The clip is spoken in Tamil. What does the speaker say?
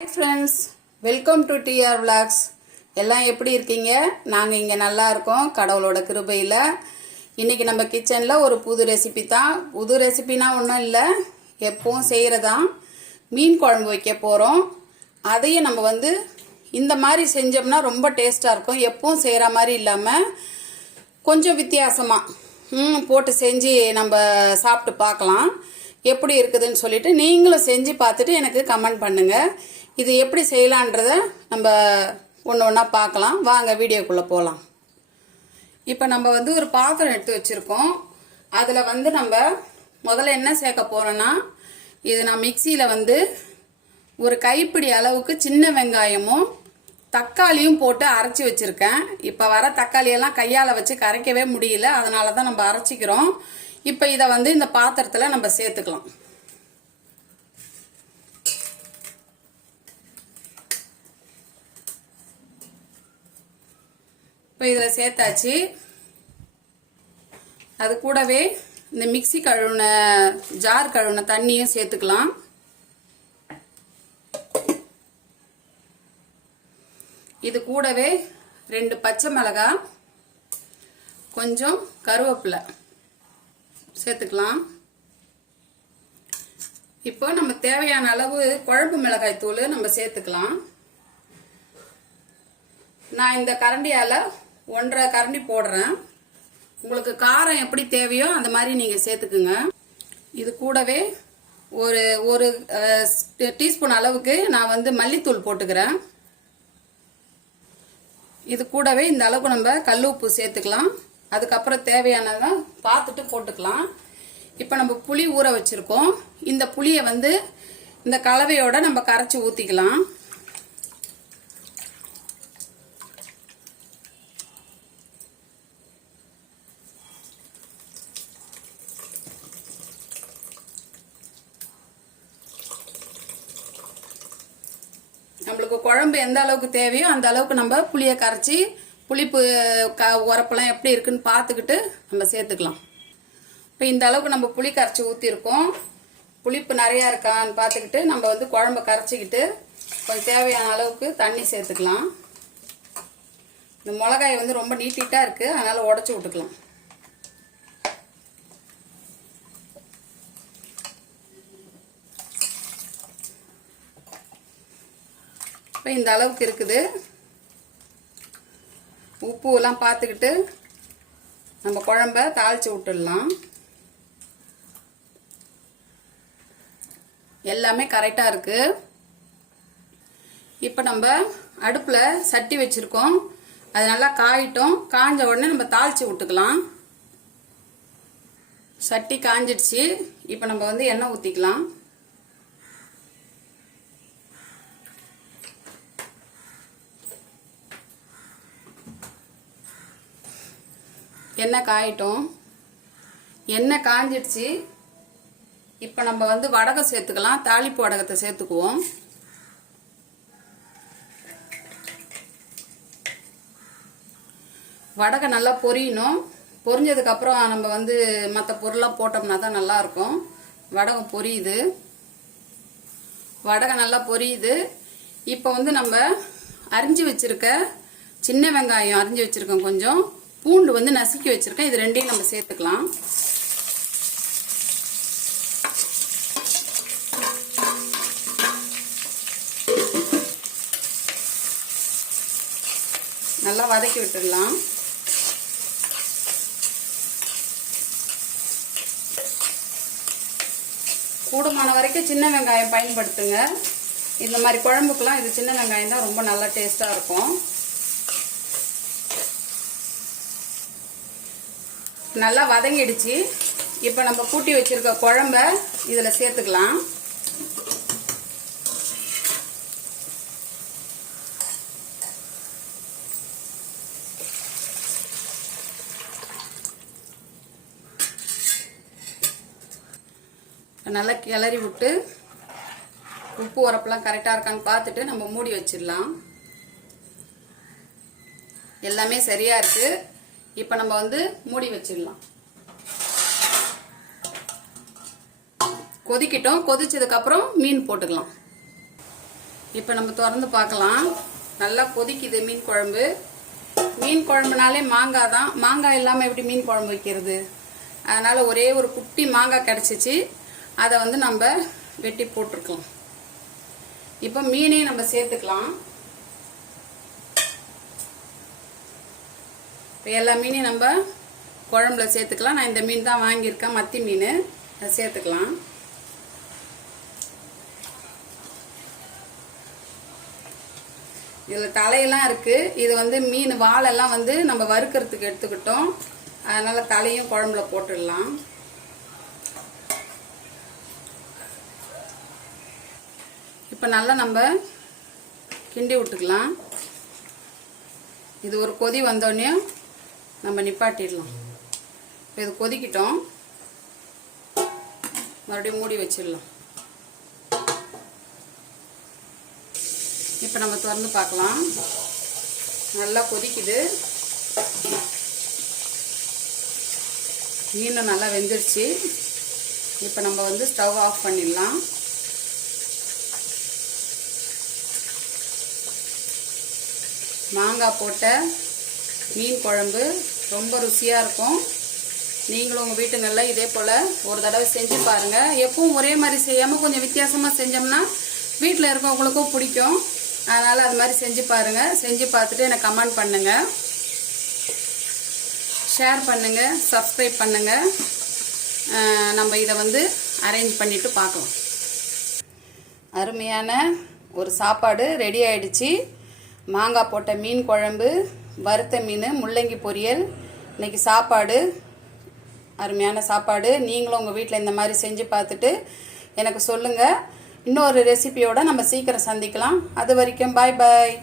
Hi friends welcome to TR vlogs எல்லாம் எப்படி இருக்கீங்க? நாங்கள் இங்கே நல்லா இருக்கோம். கடவுளோட கிருபையில். இன்றைக்கி நம்ம கிச்சனில் ஒரு புது ரெசிபி தான். புது ரெசிபினா ஒன்றும் இல்லை. எப்பவும் செய்கிறதான் மீன் குழம்பு வைக்க போகிறோம் அதையும் நம்ம வந்து இந்த மாதிரி செஞ்சோம்னா ரொம்ப டேஸ்ட்டாக இருக்கும். எப்பவும் செய்கிற மாதிரி இல்லாமல் கொஞ்சம் வித்தியாசமாக ம் போட்டு செஞ்சு நம்ம சாப்பிட்டு பார்க்கலாம். எப்படி இருக்குதுன்னு சொல்லிட்டு நீங்களும் செஞ்சு பார்த்துட்டு எனக்கு கமெண்ட் பண்ணுங்கள் இது எப்படி செய்யலான்றத நம்ம ஒன்று ஒன்றா பார்க்கலாம். வாங்க வீடியோக்குள்ளே போகலாம் இப்போ நம்ம வந்து ஒரு பாத்திரம் எடுத்து வச்சுருக்கோம். அதில் வந்து நம்ம முதல்ல என்ன சேர்க்க போகிறோன்னா இது நான் மிக்சியில் வந்து ஒரு கைப்பிடி அளவுக்கு சின்ன வெங்காயமும் தக்காளியும் போட்டு அரைச்சி வச்சுருக்கேன். இப்போ வர தக்காளியெல்லாம் கையால் வச்சு கரைக்கவே முடியல. அதனால தான் நம்ம அரைச்சிக்கிறோம். இப்போ இதை வந்து இந்த பாத்திரத்தில் நம்ம சேர்த்துக்கலாம். இப்போ இதில் சேர்த்தாச்சு. அது கூடவே இந்த மிக்ஸி கழுவுன ஜார் கழுவுன தண்ணியும் சேர்த்துக்கலாம். இது கூடவே ரெண்டு பச்சை மிளகா கொஞ்சம் கருவேப்பிலை சேர்த்துக்கலாம். இப்போ நம்ம தேவையான அளவு குழம்பு மிளகாய் தூள் நம்ம சேர்த்துக்கலாம். நான் இந்த கரண்டியால் ஒன்றரை கரண்டி போடுறேன். உங்களுக்கு காரம் எப்படி தேவையோ அந்த மாதிரி நீங்கள் சேர்த்துக்குங்க. இது கூடவே ஒரு ஒரு டீஸ்பூன் அளவுக்கு நான் வந்து மல்லித்தூள் போட்டுக்கிறேன். இது கூடவே இந்த அளவுக்கு நம்ம கல் உப்பு சேர்த்துக்கலாம். அதுக்கப்புறம் தேவையானதான் பார்த்துட்டு போட்டுக்கலாம். இப்போ நம்ம புளி ஊற வச்சுருக்கோம். இந்த புளியை வந்து இந்த கலவையோட நம்ம கரைச்சி ஊற்றிக்கலாம் நம்மளுக்கு குழம்பு எந்த அளவுக்கு தேவையோ அந்த அளவுக்கு நம்ம புளியை கரைச்சி புளிப்பு க உரப்பெல்லாம் எப்படி இருக்குன்னு பார்த்துக்கிட்டு நம்ம சேர்த்துக்கலாம். இப்போ இந்த அளவுக்கு நம்ம புளி கரைச்சி ஊற்றிருக்கோம் புளிப்பு நிறையா இருக்கான்னு பார்த்துக்கிட்டு நம்ம வந்து குழம்ப கரைச்சிக்கிட்டு கொஞ்சம் தேவையான அளவுக்கு தண்ணி சேர்த்துக்கலாம். இந்த மிளகாய் வந்து ரொம்ப நீட்டிட்டாக இருக்குது அதனால் உடச்சி விட்டுக்கலாம். இப்போ இந்த அளவுக்கு இருக்குது. உப்பு எல்லாம் பார்த்துக்கிட்டு நம்ம குழம்ப தாளித்து விட்டுடலாம். எல்லாமே கரெக்டாக இருக்கு. இப்போ நம்ம அடுப்பில் சட்டி வச்சுருக்கோம். அது நல்லா காயிட்டோம். காஞ்ச உடனே நம்ம தாளித்து விட்டுக்கலாம். சட்டி காஞ்சிடுச்சு. இப்போ நம்ம வந்து எண்ணெய் ஊற்றிக்கலாம் எண்ணெய் காயிட்டோம்? எண்ணெய் காஞ்சிடுச்சு? இப்போ நம்ம வந்து வடகம் சேர்த்துக்கலாம். தாளிப்பு வடகத்தை சேர்த்துக்குவோம். வடகை நல்லா பொரியணும். பொரிஞ்சதுக்கப்புறம் நம்ம வந்து மற்ற பொருளாக போட்டோம்னா தான் நல்லாயிருக்கும் வடகம் பொரியுது. வடகை நல்லா பொரியுது. இப்போ வந்து நம்ம அரிஞ்சு வச்சுருக்க சின்ன வெங்காயம் அரிஞ்சு வச்சுருக்கோம் கொஞ்சம். பூண்டு வந்து நசுக்கி வச்சிருக்கேன். இது ரெண்டையும் நம்ம சேர்த்துக்கலாம். நல்லா வதக்கி விட்டுடலாம். கூடுமான வரைக்கும் சின்ன வெங்காயம் பயன்படுத்துங்க. இந்த மாதிரி குழம்புக்கெல்லாம் இது சின்ன வெங்காயம் தான் ரொம்ப நல்லா டேஸ்டாக இருக்கும். நல்லா வதங்கிடுச்சு. இப்போ நம்ம கூட்டி வச்சிருக்க குழம்ப இதில் சேர்த்துக்கலாம். நல்லா கிளறி விட்டு உப்பு உரப்பெல்லாம் கரெக்டாக இருக்கான்னு பார்த்துட்டு நம்ம மூடி வச்சிடலாம். எல்லாமே சரியா இருக்கு. இப்போ நம்ம வந்து மூடி வச்சிடலாம். கொதிக்கிட்டோம். கொதிச்சதுக்கு அப்புறம் மீன் போட்டுக்கலாம். இப்போ நம்ம திறந்து பார்க்கலாம். நல்லா கொதிக்குது மீன் குழம்பு. மீன் குழம்புனாலே மாங்காய் தான். மாங்காய் இல்லாமல் எப்படி மீன் குழம்பு வைக்கிறது? அதனால ஒரே ஒரு குட்டி மாங்காய் கிடச்சிச்சு. அதை வந்து நம்ம வெட்டி போட்டிருக்கலாம். இப்போ மீனையும் நம்ம சேர்த்துக்கலாம். இப்போ எல்லா மீனையும் நம்ம குழம்புல சேர்த்துக்கலாம். நான் இந்த மீன் தான் வாங்கியிருக்கேன். மத்தி மீன். அதை சேர்த்துக்கலாம். இதில் தலையெல்லாம் இருக்குது இது வந்து மீன் வாழெல்லாம் வந்து நம்ம வறுக்கிறதுக்கு எடுத்துக்கிட்டோம். அதனால் தலையும் குழம்புல போட்டுடலாம். இப்போ நல்லா நம்ம கிண்டி விட்டுக்கலாம். இது ஒரு கொதி வந்தோடனே நம்ம நிப்பாட்டிடலாம். இப்போ இது கொதிக்கிட்டோம். மறுபடியும் மூடி வச்சிடலாம். இப்போ நம்ம திறந்து பார்க்கலாம். நல்லா கொதிக்குது. மீனும் நல்லா வெந்துருச்சு. இப்போ நம்ம வந்து ஸ்டவ் ஆஃப் பண்ணிடலாம். மாங்காய் போட்ட மீன் குழம்பு ரொம்ப ருசியாக இருக்கும். நீங்களும் உங்கள் வீட்டுங்களில் இதே போல் ஒரு தடவை செஞ்சு பாருங்கள் எப்பவும் ஒரே மாதிரி செய்யாமல் கொஞ்சம் வித்தியாசமாக செஞ்சோம்னா வீட்டில் இருக்கவங்களுக்கும் பிடிக்கும். அதனால் அது மாதிரி செஞ்சு பாருங்கள் செஞ்சு பார்த்துட்டு எனக்கு கமெண்ட் பண்ணுங்கள் ஷேர் பண்ணுங்கள் சப்ஸ்கிரைப் பண்ணுங்கள் நம்ம இதை வந்து அரேஞ்ச் பண்ணிவிட்டு பார்க்கலாம். அருமையான ஒரு சாப்பாடு ரெடி ஆயிடுச்சு. மாங்காய் போட்ட மீன் குழம்பு வறுத்த மீன் முள்ளங்கி பொரியல் இன்றைக்கி சாப்பாடு அருமையான சாப்பாடு. நீங்களும் உங்கள் வீட்டில் இந்த மாதிரி செஞ்சு பார்த்துட்டு எனக்கு சொல்லுங்கள் இன்னொரு ரெசிபியோட நம்ம சீக்கிரம் சந்திக்கலாம். அது வரைக்கும் பாய் பாய்